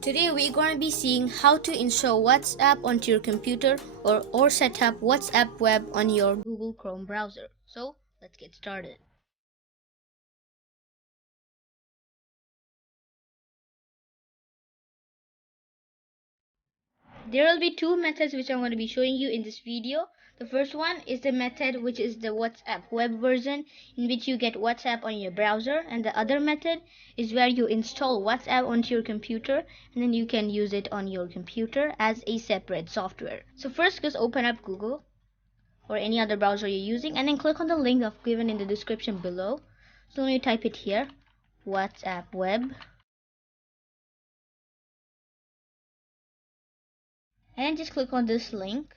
Today we're going to be seeing how to install WhatsApp onto your computer or set up WhatsApp web on your Google Chrome browser. So let's get started. There will be two methods which I'm going to be showing you in this video. The first one is the method which is the WhatsApp web version, in which you get WhatsApp on your browser, and the other method is where you install WhatsApp onto your computer and then you can use it on your computer as a separate software. So first, just open up Google or any other browser you're using and then click on the link I've given in the description below. So when you type it here, WhatsApp web, and then just click on this link.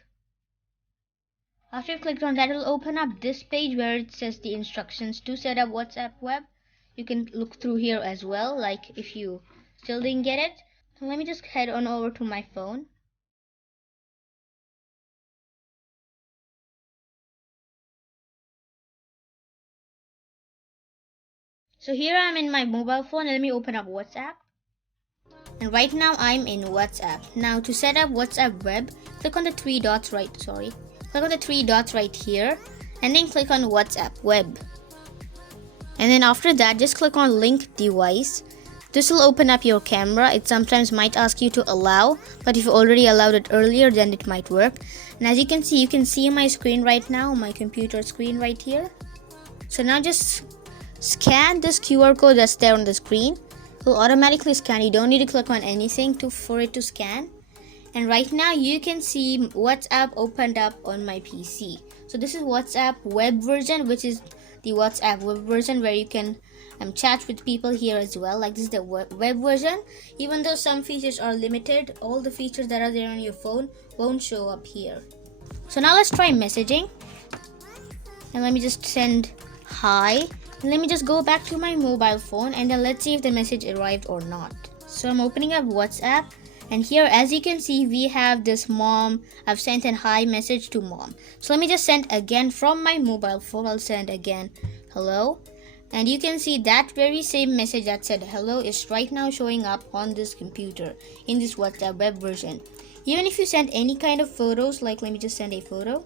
After you've clicked on that, it will open up this page where it says the instructions to set up WhatsApp web. You can look through here as well, like if you still didn't get it. So let me just head on over to my phone. So here I'm in my mobile phone. Let me open up WhatsApp. And right now I'm in WhatsApp. Now to set up WhatsApp web, click on the three dots right here and then click on WhatsApp web. And then after that, just click on link device. This will open up your camera. It sometimes might ask you to allow, but if you already allowed it earlier, then it might work. And as you can see my screen right now, my computer screen right here. So now just scan this QR code that's there on the screen. It will automatically scan. You don't need to click on anything for it to scan. And right now you can see WhatsApp opened up on my PC. So this is WhatsApp web version, which is the WhatsApp web version where you can chat with people here as well. Like this is the web version. Even though some features are limited, all the features that are there on your phone won't show up here. So now let's try messaging. And let me just send hi. And let me just go back to my mobile phone and then let's see if the message arrived or not. So I'm opening up WhatsApp. And here, as you can see, we have this mom. I've sent a hi message to mom. So let me just send again from my mobile phone. I'll send again hello. And you can see that very same message that said hello is right now showing up on this computer in this WhatsApp web version. Even if you send any kind of photos, like let me just send a photo.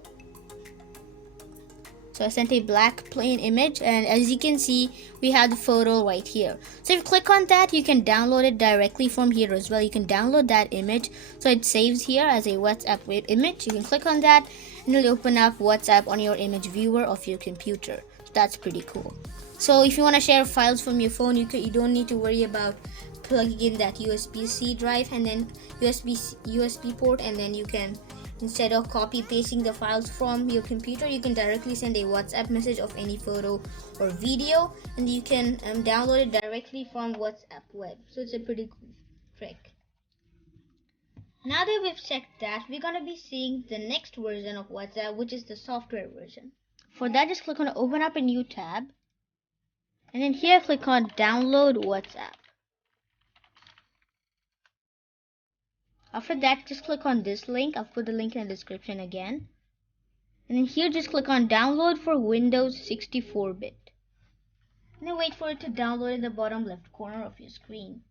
So I sent a black plain image, and as you can see, we have the photo right here. So if you click on that, you can download it directly from here as well. You can download that image, so it saves here as a WhatsApp web image. You can click on that and it'll open up WhatsApp on your image viewer of your computer. So that's pretty cool. So if you want to share files from your phone, you don't need to worry about plugging in that USB-C drive and then USB port, and then you can, instead of copy pasting the files from your computer, you can directly send a WhatsApp message of any photo or video, and you can download it directly from WhatsApp web. So it's a pretty cool trick. Now that we've checked that, we're going to be seeing the next version of WhatsApp, which is the software version. For that, just click on open up a new tab, and then here click on download WhatsApp. After that, just click on this link. I'll put the link in the description again. And then here, just click on download for Windows 64-bit. And then wait for it to download in the bottom left corner of your screen.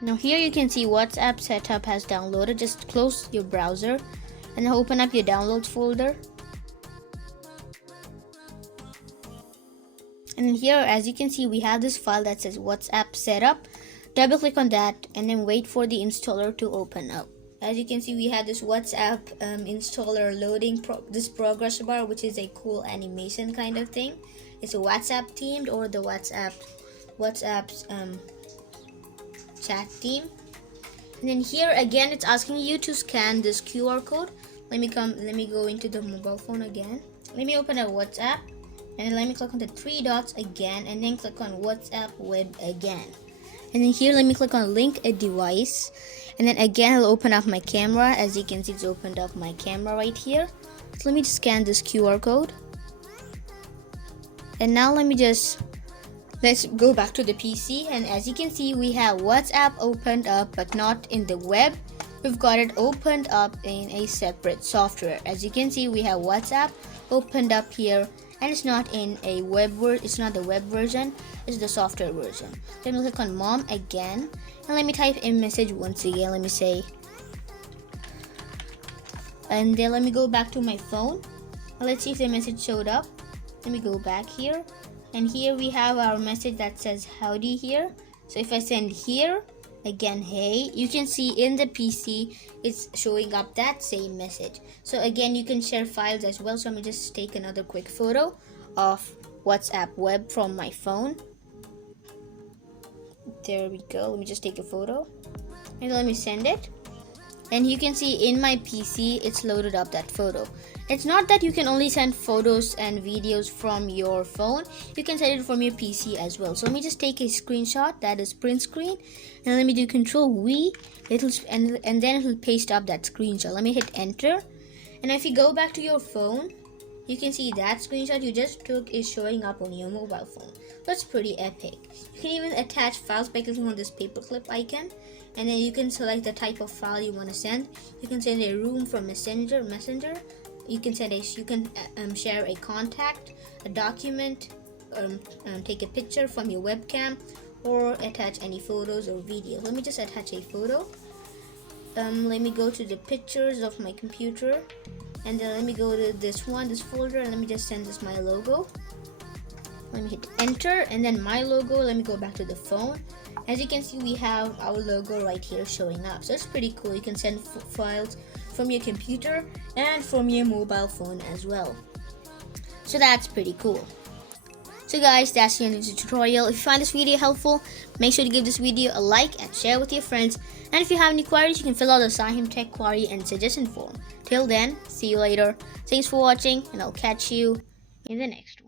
Now here you can see WhatsApp setup has downloaded. Just close your browser and then open up your downloads folder. And then here, as you can see, we have this file that says WhatsApp setup. Double click on that and then wait for the installer to open up. As you can see, we have this WhatsApp installer loading this progress bar, which is a cool animation kind of thing. It's a WhatsApp themed or the WhatsApp's chat theme. And then here again, it's asking you to scan this QR code. Let me go into the mobile phone again. Let me open up WhatsApp. And then let me click on the three dots again and then click on WhatsApp web again. And then here, let me click on link a device. And then again, I'll open up my camera. As you can see, it's opened up my camera right here. So let me just scan this QR code. And now let's go back to the PC. And as you can see, we have WhatsApp opened up, but not in the web. we've got it opened up in a separate software. As you can see, we have WhatsApp opened up here, and it's not in a it's not the web version, it's the software version. Then we'll click on mom again, and let me type a message once again. Let me say, and then let me go back to my phone. Let's see if the message showed up. Let me go back here, and here we have our message that says howdy here. So if I send here again, hey, you can see in the PC it's showing up that same message. So again, you can share files as well. So let me just take another quick photo of WhatsApp web from my phone. There we go. Let me just take a photo and let me send it. And you can see in my PC it's loaded up that photo. It's not that you can only send photos and videos from your phone, you can send it from your PC as well. So let me just take a screenshot, that is print screen, and let me do Control-V, and then it'll paste up that screenshot. Let me hit enter, and if you go back to your phone, you can see that screenshot you just took is showing up on your mobile phone. That's pretty epic. You can even attach files by clicking on this paperclip icon, and then you can select the type of file you want to send. You can send a room from Messenger. You can share a contact, a document, take a picture from your webcam, or attach any photos or videos. Let me just attach a photo. Let me go to the pictures of my computer, and then let me go to this folder, and let me just send this my logo. Let me hit enter, and then my logo. Let me go back to the phone. As you can see, we have our logo right here showing up. So it's pretty cool. You can send files from your computer and from your mobile phone as well. So that's pretty cool. So guys, that's the end of the tutorial. If you find this video helpful, make sure to give this video a like and share with your friends. And if you have any queries, you can fill out the SahimTech query and suggestion form. Till then, see you later. Thanks for watching, and I'll catch you in the next one.